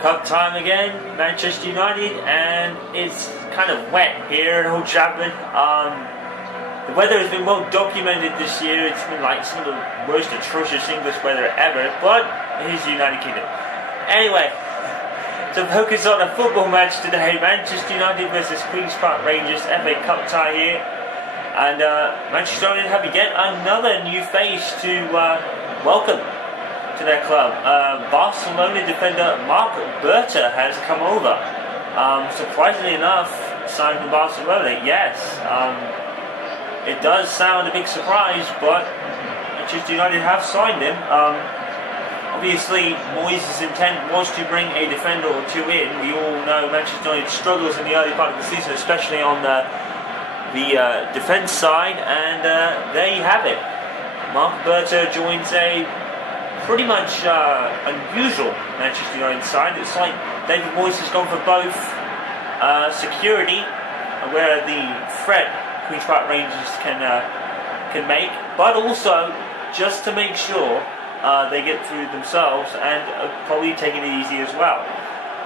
Cup time again, Manchester United, and it's kind of wet here at Old Trafford. The weather has been well documented this year. It's been like some of the most atrocious English weather ever, but it is the United Kingdom. Anyway, to focus on a football match today, Manchester United versus Queen's Park Rangers, FA Cup tie here. And Manchester United have yet another new face to welcome to their club. Barcelona defender Marc Berta has come over. Surprisingly enough, signed from Barcelona. Yes, it does sound a big surprise, but Manchester United have signed him. Obviously, Moyes' intent was to bring a defender or two in. We all know Manchester United struggles in the early part of the season, especially on the defence side, and there you have it. Marc Berta joins a pretty much unusual Manchester United side. It's like David Moyes has gone for both security, where the threat Queen's Park Rangers can make, but also just to make sure they get through themselves and probably taking it easy as well.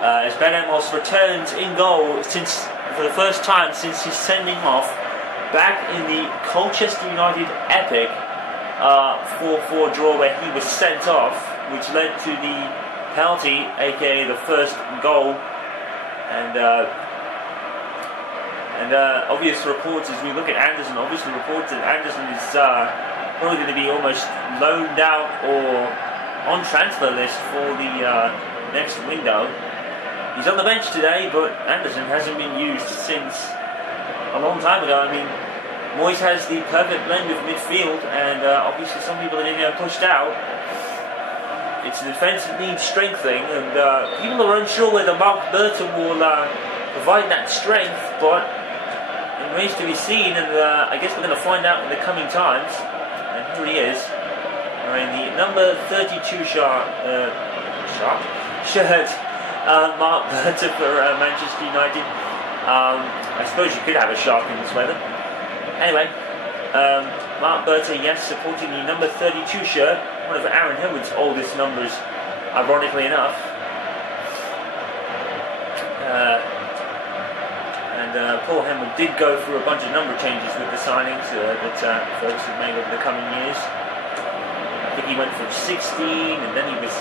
As Ben Amos returns in goal for the first time since his sending off back in the Colchester United epic 4-4 draw where he was sent off, which led to the penalty, aka the first goal, and obvious reports as we look at Anderson. Obviously reports that Anderson is probably going to be almost loaned out or on transfer list for the next window. He's on the bench today, but Anderson hasn't been used since a long time ago. I mean, Moyes has the perfect blend of midfield, and obviously some people are pushed out. It's a defence that needs strengthening, and people are unsure whether Marc Berta will provide that strength, but it remains to be seen, and I guess we're going to find out in the coming times. And here he is, wearing the number 32 shirt, Marc Berta for Manchester United. I suppose you could have a shark in this weather. Anyway, Marc Berta, yes, supporting the number 32 shirt, one of Aaron Hillwood's oldest numbers, ironically enough. Paul Hemwood did go through a bunch of number changes with the signings that folks have made over the coming years. I think he went from 16, and then he was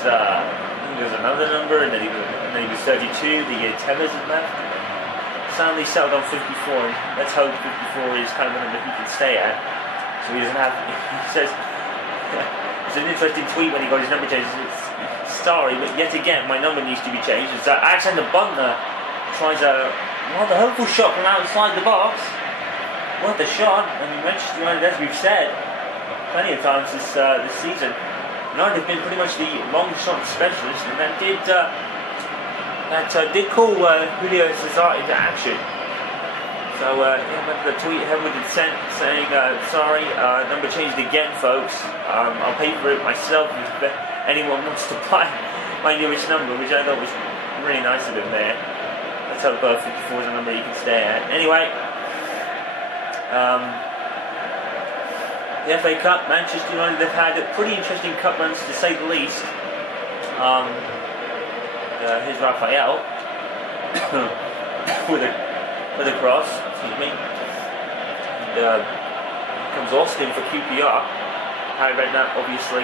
another number, and then he was 32. The year Tevez had left. Suddenly settled on 54, and let's hope 54 is kind of the number he can stay at. So he doesn't have. He says it's an interesting tweet when he got his number changed. Sorry, but yet again my number needs to be changed. As Alexander Buntner tries a rather hopeful shot from outside the box. Worth a shot. I mean, Manchester United, as we've said plenty of times this season, United have been pretty much the long shot specialist, and that did call Julio Cesar into action. So remember the tweet Hemwood had sent saying, sorry, number changed again, folks. I'll pay for it myself if anyone wants to buy my newest number, which I thought was really nice of him there. Let's hope 54 is a number you can stay at. Anyway, the FA Cup, Manchester United have had pretty interesting cup runs to say the least. Here's Raphael with a cross, excuse me. And comes Austin for QPR. Harry Redknapp, obviously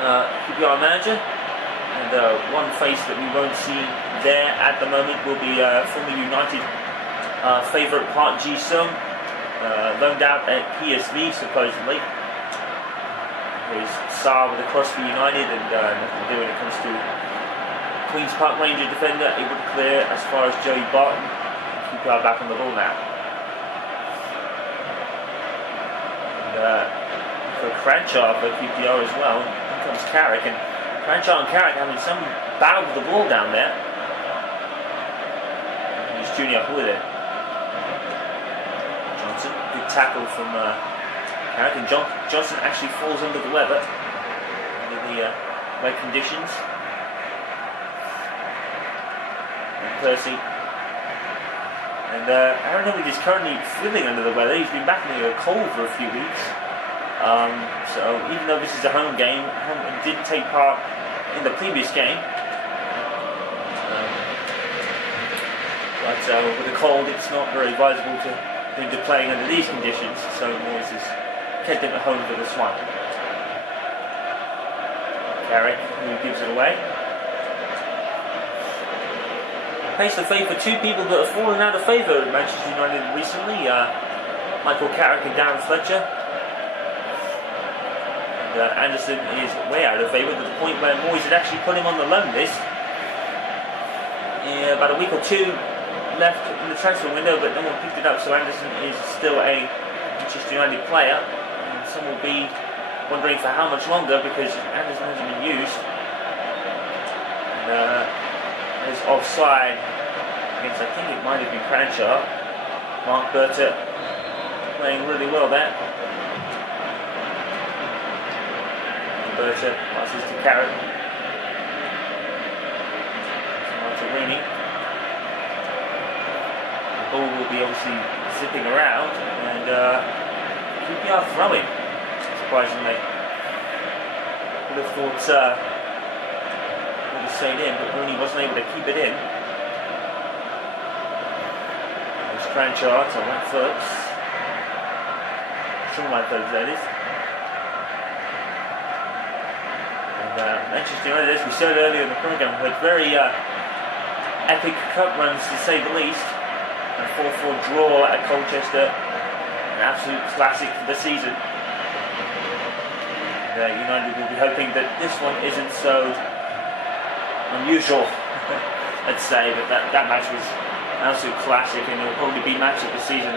QPR manager. And one face that we won't see there at the moment will be former United favourite Park Ji-sung, loaned out at PSV supposedly. There's Sarr with a cross for United, and nothing to do when it comes to Queen's Park Ranger defender, able to clear as far as Joey Barton. QPR back on the ball now. And for Cranshaw for QPR as well, here comes Carrick, and Cranshaw and Carrick having some battle with the ball down there. He's Junior up with it. Johnson, good tackle from Carrick, and Johnson actually falls under the weather under the wet conditions. And Percy. And Aaron Hillwood is currently feeling under the weather. He's been battling a cold for a few weeks. So even though this is a home game, Hillwood did take part in the previous game. But with the cold, it's not very advisable to him to playing under these conditions, so Moyes has kept him at home for this one. Carrick, who gives it away. Face to face for two people that have fallen out of favour at Manchester United recently, Michael Carrick and Darren Fletcher. And, Anderson is way out of favour to the point where Moyes had actually put him on the loan list. About a week or two left in the transfer window, but no one picked it up, so Anderson is still a Manchester United player, and some will be wondering for how much longer because Anderson hasn't been used. And is offside against, I think it might have been Cranshaw. Mark Berta playing really well there. Berta passes to Carrick. To Rooney. The ball will be obviously zipping around, and QPR throwing, surprisingly. Would have thought would have stayed in, but Rooney wasn't able to keep it in. There's Cranshaw to right foot. Some right foot, that is. And Manchester United, as we said earlier in the programme, had very epic cup runs to say the least. A 4-4 draw at Colchester, an absolute classic for the season. And, United will be hoping that this one isn't so unusual, let's say, but that match was an absolute classic, and it will probably be match of the season.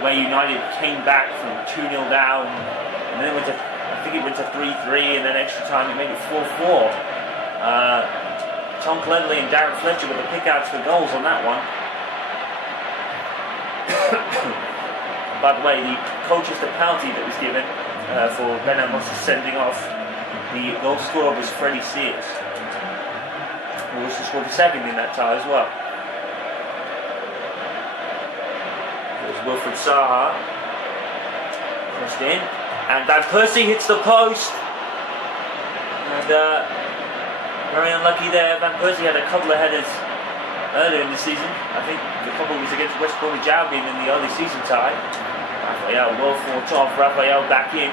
Where United came back from 2-0 down, and then went to, I think it went to 3-3, and then extra time it made it 4-4. Tom Cleverley and Darren Fletcher with the pick-outs for goals on that one. By the way, the Colchester penalty that was given for Ben Amos' sending off, the goal scorer was Freddie Sears, who also scored the second in that tie as well. There's Wilfred Zaha, crossed in, and Van Persie hits the post, and very unlucky there. Van Persie had a couple of headers earlier in the season. I think the couple was against West Bromwich Albion in the early season tie. Raphael well fought off. Raphael back in.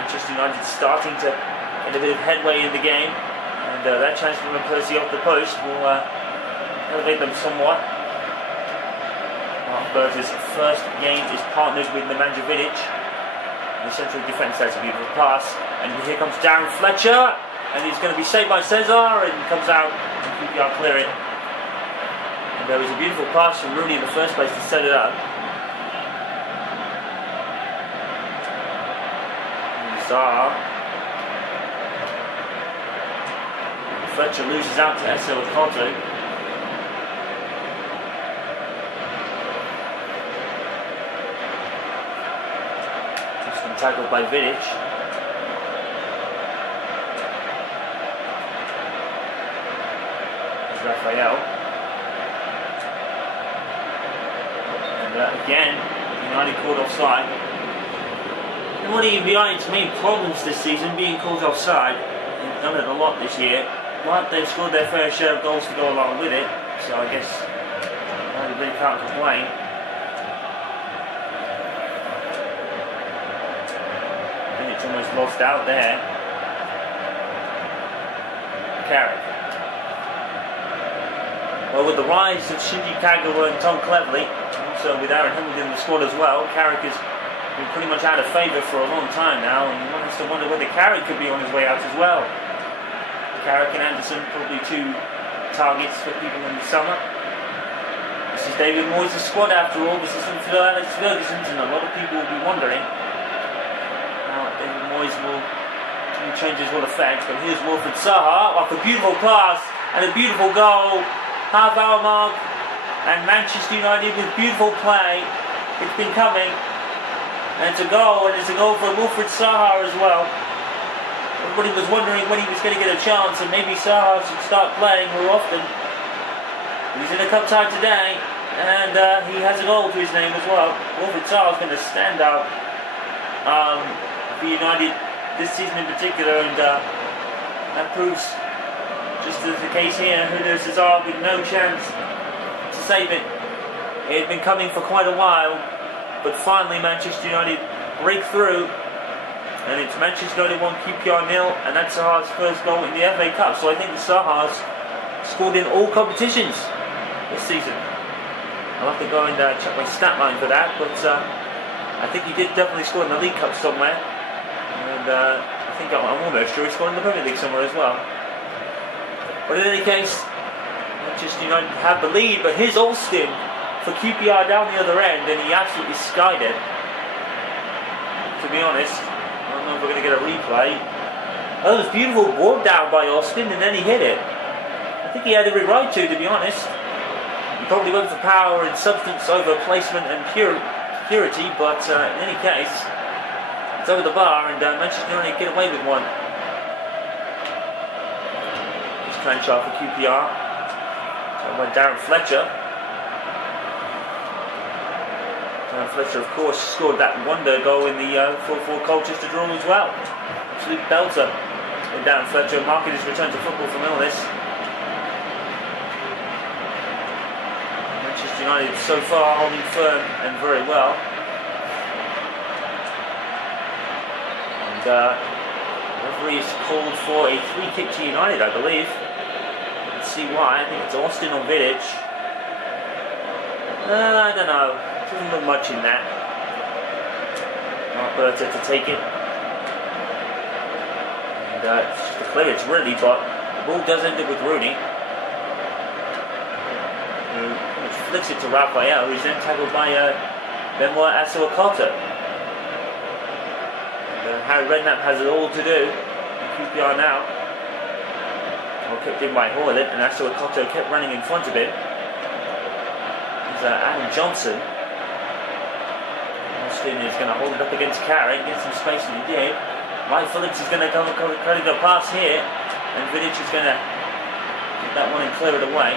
Manchester United starting to get a bit of headway in the game, and that chance from Van Persie off the post will elevate them somewhat. Mark Berta's first game is partnered with Nemanja Vidic. The central defence has a beautiful pass, and here comes Darren Fletcher, and he's going to be saved by Cesar, and comes out and QPR clear it. And there was a beautiful pass from Rooney in the first place to set it up. Zaha. Fletcher loses out to Essa with Cotto. Just been tackled by Vidic. There's Raphael. And again, United caught offside. And one of United's main problems this season, being caught offside, they've done it a lot this year, but they've scored their fair share of goals to go along with it, so I guess United really can't complain. I think it's almost lost out there. Carrick. Well, with the rise of Shinji Kagawa and Tom Cleverley, also with Aaron Hamilton in the squad as well, Carrick has been pretty much out of favour for a long time now, and one has to wonder whether Carrick could be on his way out as well. Carrick and Anderson, probably two targets for people in the summer. This is David Moyes' squad after all. This is from Alex Ferguson's, and a lot of people will be wondering how David Moyes will changes will affect. But here's Wilfred Zaha off a beautiful pass and a beautiful goal. Half hour mark, and Manchester United with beautiful play. It's been coming, and it's a goal, and it's a goal for Wilfred Zaha as well. Everybody was wondering when he was going to get a chance, and maybe Zaha should start playing more often. He's in a cup tie today, and he has a goal to his name as well. Wilfred Zaha is going to stand out for United this season in particular, and That proves, just as the case here, Julio Cesar with no chance to save it. It had been coming for quite a while, but finally Manchester United break through, and it's Manchester United 1, QPR 0, and that's Zaha's first goal in the FA Cup. So I think Zaha's scored in all competitions this season. I'll have to go and check my stat line for that, but I think he did definitely score in the League Cup somewhere, and I think I'm almost sure he scored in the Premier League somewhere as well. But in any case, Manchester United have the lead, but here's Alston for QPR down the other end, and he absolutely skied it. To be honest, I don't know if we're going to get a replay. Oh, it was beautiful ball down by Alston, and then he hit it. I think he had every right to be honest. He probably went for power and substance over placement and purity, but in any case, it's over the bar, and Manchester United get away with one. It's Cranchard for QPR. So by Darren Fletcher. Darren Fletcher, of course, scored that wonder goal in the 4-4 Colchester draw as well. Absolute belter. And Darren Fletcher marking his return to football from illness. Manchester United so far holding firm and very well. And referee has called for a free kick to United, I believe. Let's see why. I think it's Austin on Vidic. I don't know. Doesn't look much in that. Not Berta to take it. And it's just a clearance really, but the ball does end up with Rooney. Which flicks it to Raphael, who's then tackled by Benoit Asuakoto. Harry Redknapp has it all to do. QPR now. Well, kept in by Hoyland, and Asuakoto kept running in front of him. There's Adam Johnson. Austin is going to hold it up against Carrick, get some space, and he did. Mike Phillips is going to come credit a pass here, and Vidic is going to get that one and clear it away.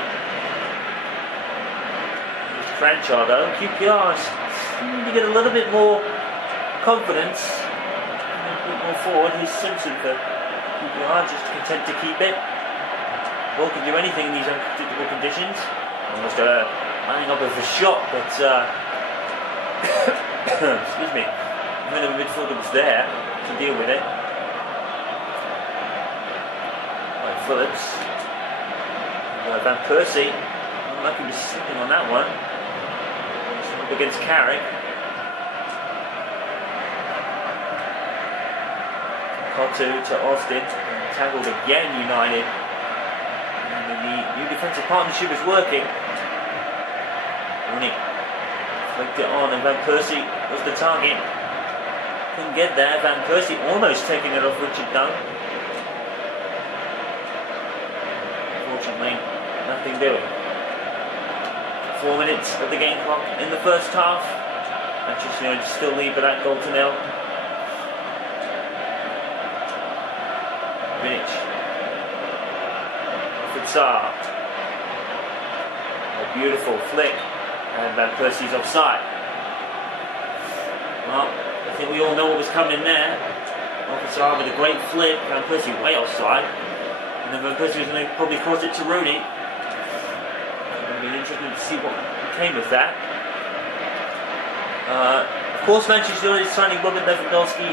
There's Cranchard though. QPR seem to get a little bit more confidence. A bit more forward. Here's Simpson for QPR, just content to keep it. Ball can do anything in these unpredictable conditions. Almost lining up with a shot, but excuse me, the middle of the midfielder was there to deal with it. Right, Phillips. Van Persie. Like he was slipping on that one. Up against Carrick. Kotu to Austin. Tackled again, United. And the new defensive partnership is working. Rooney flicked it on, and Van Persie was the target. Couldn't get there. Van Persie almost taking it off Richard Dunn. Unfortunately, nothing doing. 4 minutes of the game clock in the first half. Manchester United still lead by that goal to nil. Vidic. Fitzar. A beautiful flick. And Van Persie's offside. Well, I think we all know what was coming there. Fitzar with a great flick. Van Persie way offside. And then Van Persie was going to probably cross it to Rooney. It'll be interesting to see what came of that. Of course, Manchester United signing Robert Lewandowski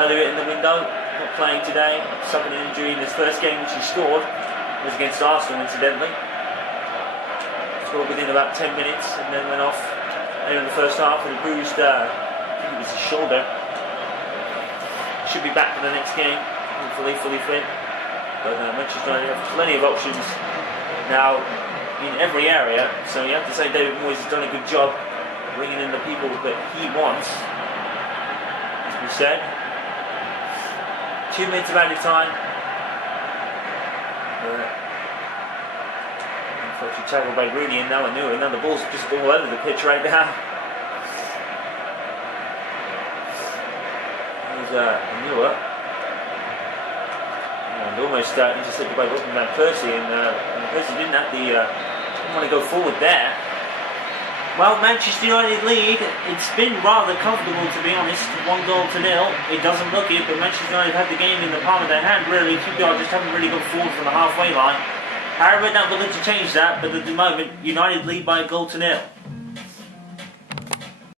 earlier in the window. Not playing today. Suffered an injury in his first game, which he scored. It was against Arsenal, incidentally. Scored within about 10 minutes and then went off in the first half with a bruised, I think it was his shoulder. Should be back for the next game, hopefully fully fit. But Manchester United have plenty of options now in every area, so you have to say David Moyes has done a good job bringing in the people that he wants. As we said, 2 minutes of added time. Unfortunately tackled by Rooney, and now Anua. Now the ball's just all over the pitch right now. There's Anua. And almost intercepted by Van Persie, and Van Persie didn't want to go forward there. Well, Manchester United lead. It's been rather comfortable, to be honest. 1-0. It doesn't look it, but Manchester United had the game in the palm of their hand, really. QPR just haven't really got forward from the halfway line. However, not looking to change that, but at the moment, United lead by 1-0.